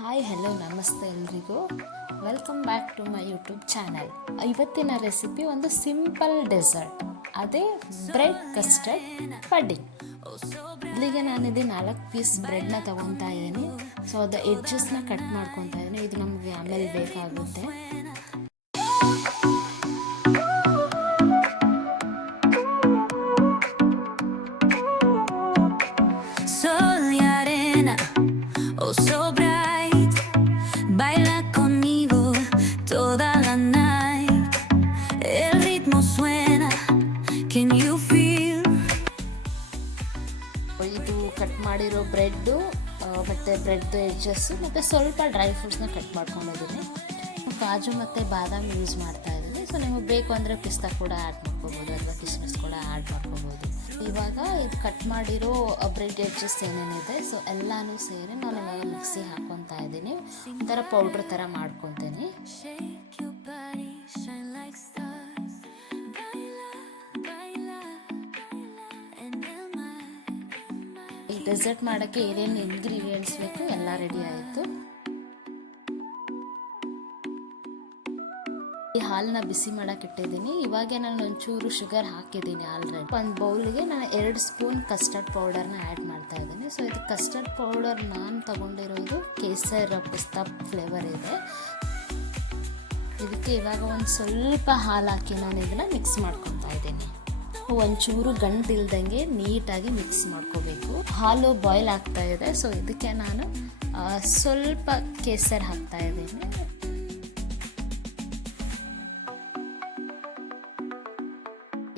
Hi hello ನಮಸ್ತೆ ಎಲ್ರಿಗೂ. Welcome back to my YouTube channel. ಇವತ್ತಿನ ರೆಸಿಪಿ ಒಂದು ಸಿಂಪಲ್ ಡೆಸರ್ಟ್, ಅದೇ ಬ್ರೆಡ್ ಕಸ್ಟರ್ಡ್ ಪಡ್ಡಿಂಗ್. ಇಲ್ಲಿಗೆ ನಾನಿದೆ 4 ಪೀಸ್ ಬ್ರೆಡ್ನ ತೊಗೊತಾ ಇದ್ದೀನಿ. ಸೊ ಅದು ಎಡ್ಜಸ್ನ ಕಟ್ ಮಾಡ್ಕೊತಾ ಇದ್ದೀನಿ. ಇದು ನಮಗೆ ಆಮೇಲೆ ಬೇಕಾಗುತ್ತೆ. ಇದು ಕಟ್ ಮಾಡಿರೋ ಬ್ರೆಡ್ಡು ಮತ್ತು ಬ್ರೆಡ್ ಎಡ್ಜಸ್ಸು ಮತ್ತು ಸ್ವಲ್ಪ ಡ್ರೈ ಫ್ರೂಟ್ಸ್ನ ಕಟ್ ಮಾಡ್ಕೊಂಡಿದ್ದೀನಿ. ಕಾಜು ಮತ್ತು ಬಾದಾಮಿ ಯೂಸ್ ಮಾಡ್ತಾ ಇದ್ದೀನಿ. ಸೊ ನಿಮಗೆ ಬೇಕು ಅಂದರೆ ಪಿಸ್ತಾ ಕೂಡ ಆ್ಯಡ್ ಮಾಡ್ಕೋಬೋದು ಅಥವಾ ಕಿಸ್ಮಿಸ್ ಕೂಡ ಆ್ಯಡ್ ಮಾಡ್ಕೋಬೋದು. ಇವಾಗ ಇದು ಕಟ್ ಮಾಡಿರೋ ಬ್ರೆಡ್ ಎಡ್ಜಸ್ ಏನೇನಿದೆ ಸೊ ಎಲ್ಲನೂ ಸೇರಿ ನಾನು ಇವಾಗ ಮಿಕ್ಸಿ ಹಾಕ್ಕೊತಾ ಇದ್ದೀನಿ. ಒಂಥರ ಪೌಡ್ರ್ ಥರ ಮಾಡ್ಕೊತೀನಿ. ಈ ಡೆಸರ್ಟ್ ಮಾಡೋಕ್ಕೆ ಏನೇನು ಇಂಗ್ರೀಡಿಯೆಂಟ್ಸ್ ಬೇಕು ಎಲ್ಲ ರೆಡಿ ಆಯಿತು. ಈ ಹಾಲನ್ನ ಬಿಸಿ ಮಾಡೋಕೆ ಇಟ್ಟಿದ್ದೀನಿ. ಇವಾಗ ನಾನು ಒಂಚೂರು ಶುಗರ್ ಹಾಕಿದ್ದೀನಿ ಆಲ್ರೆಡಿ. ಒಂದು ಬೌಲಿಗೆ ನಾನು 2 ಸ್ಪೂನ್ ಕಸ್ಟರ್ಡ್ ಪೌಡರ್ನ ಆ್ಯಡ್ ಮಾಡ್ತಾ ಇದ್ದೀನಿ. ಸೊ ಇದು ಕಸ್ಟರ್ಡ್ ಪೌಡರ್ ನಾನು ತಗೊಂಡಿರೋದು ಕೇಸರ್ ಪಿಸ್ತಾ ಫ್ಲೇವರ್ ಇದೆ. ಇದಕ್ಕೆ ಇವಾಗ ಒಂದು ಸ್ವಲ್ಪ ಹಾಲು ಹಾಕಿ ನಾನು ಇದನ್ನು ಮಿಕ್ಸ್ ಮಾಡ್ಕೊತಾ ಇದ್ದೀನಿ. ಒಂಚೂರು ಗಂಟಿಲ್ದಂಗೆ ನೀಟಾಗಿ ಮಿಕ್ಸ್ ಮಾಡ್ಕೋಬೇಕು. ಹಾಲು ಬಾಯ್ಲ್ ಆಗ್ತಾ ಇದೆ. ಸೊ ಇದಕ್ಕೆ ನಾನು ಸ್ವಲ್ಪ ಕೇಸರ್ ಹಾಕ್ತಾ ಇದ್ದೀನಿ.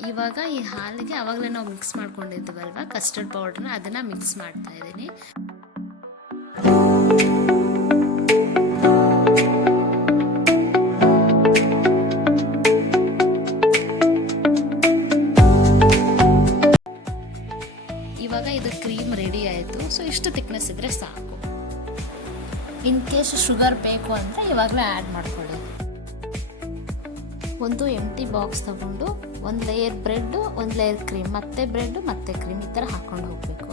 ಇವಾಗ ಈ ಹಾಲಿಗೆ ಆವಾಗಲೇ ನಾವು ಮಿಕ್ಸ್ ಮಾಡ್ಕೊಂಡಿದ್ದೀವಲ್ವ ಕಸ್ಟರ್ಡ್ ಪೌಡರ್ನ, ಅದನ್ನು ಮಿಕ್ಸ್ ಮಾಡ್ತಾ ಇದ್ದೀನಿ. ಇವಾಗ ಇದು ಕ್ರೀಮ್ ರೆಡಿ ಆಯಿತು. ಸೊ ಇಷ್ಟು ಥಿಕ್ನೆಸ್ ಇದ್ದರೆ ಸಾಕು. ಇನ್ ಕೇಸ್ ಶುಗರ್ ಬೇಕು ಅಂದರೆ ಇವಾಗಲೇ ಆ್ಯಡ್ ಮಾಡ್ಕೊಳ್ಳಿ. ಒಂದು ಎಂಟಿ ಬಾಕ್ಸ್ ತಗೊಂಡು ಒಂದು ಲೇಯರ್ ಬ್ರೆಡ್ಡು, ಒಂದು ಲೇಯರ್ ಕ್ರೀಮ್, ಮತ್ತೆ ಬ್ರೆಡ್ಡು ಮತ್ತೆ ಕ್ರೀಮ್ ಈ ಥರ ಹಾಕ್ಕೊಂಡು ಹೋಗಬೇಕು.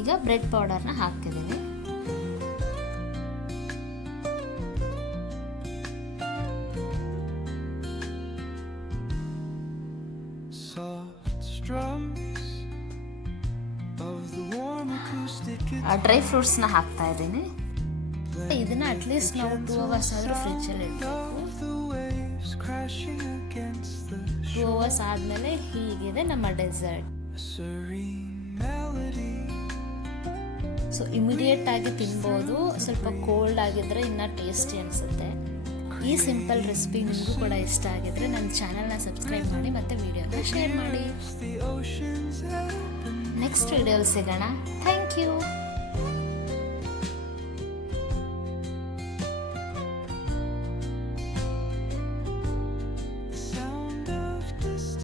ಈಗ ಬ್ರೆಡ್ ಪೌಡರ್ನ ಹಾಕ್ತಿದ್ದೀನಿ. ಡ್ರೈ ಫ್ರೂಟ್ಸ್ನ ಹಾಕ್ತಾ ಇದ್ದೀನಿ. ಇದನ್ನ ಅಟ್ಲೀಸ್ಟ್ ನಾವು 2 ಅವರ್ಸ್ ಆದರೂ ಫ್ರಿಜ್ಜಲ್ಲಿ ಇಡಬೇಕು. 2 ಅವರ್ಸ್ ಆದಮೇಲೆ ಹೀಗಿದೆ ನಮ್ಮ ಡೆಸರ್ಟ್. ಸೊ ಇಮಿಡಿಯೇಟ್ ಆಗಿ ತಿನ್ಬೋದು. ಸ್ವಲ್ಪ ಕೋಲ್ಡ್ ಆಗಿದ್ರೆ ಇನ್ನೂ ಟೇಸ್ಟಿ ಅನಿಸುತ್ತೆ. ಈ ಸಿಂಪಲ್ ರೆಸಿಪಿ ನಿಮಗೂ ಕೂಡ ಇಷ್ಟ ಆಗಿದ್ರೆ ನನ್ನ ಚಾನಲ್ನ ಸಬ್ಸ್ಕ್ರೈಬ್ ಮಾಡಿ ಮತ್ತು ವಿಡಿಯೋನ ಶೇರ್ ಮಾಡಿ. ನೆಕ್ಸ್ಟ್ ವಿಡಿಯೋಲಿ ಸಿಗೋಣ. Thank you.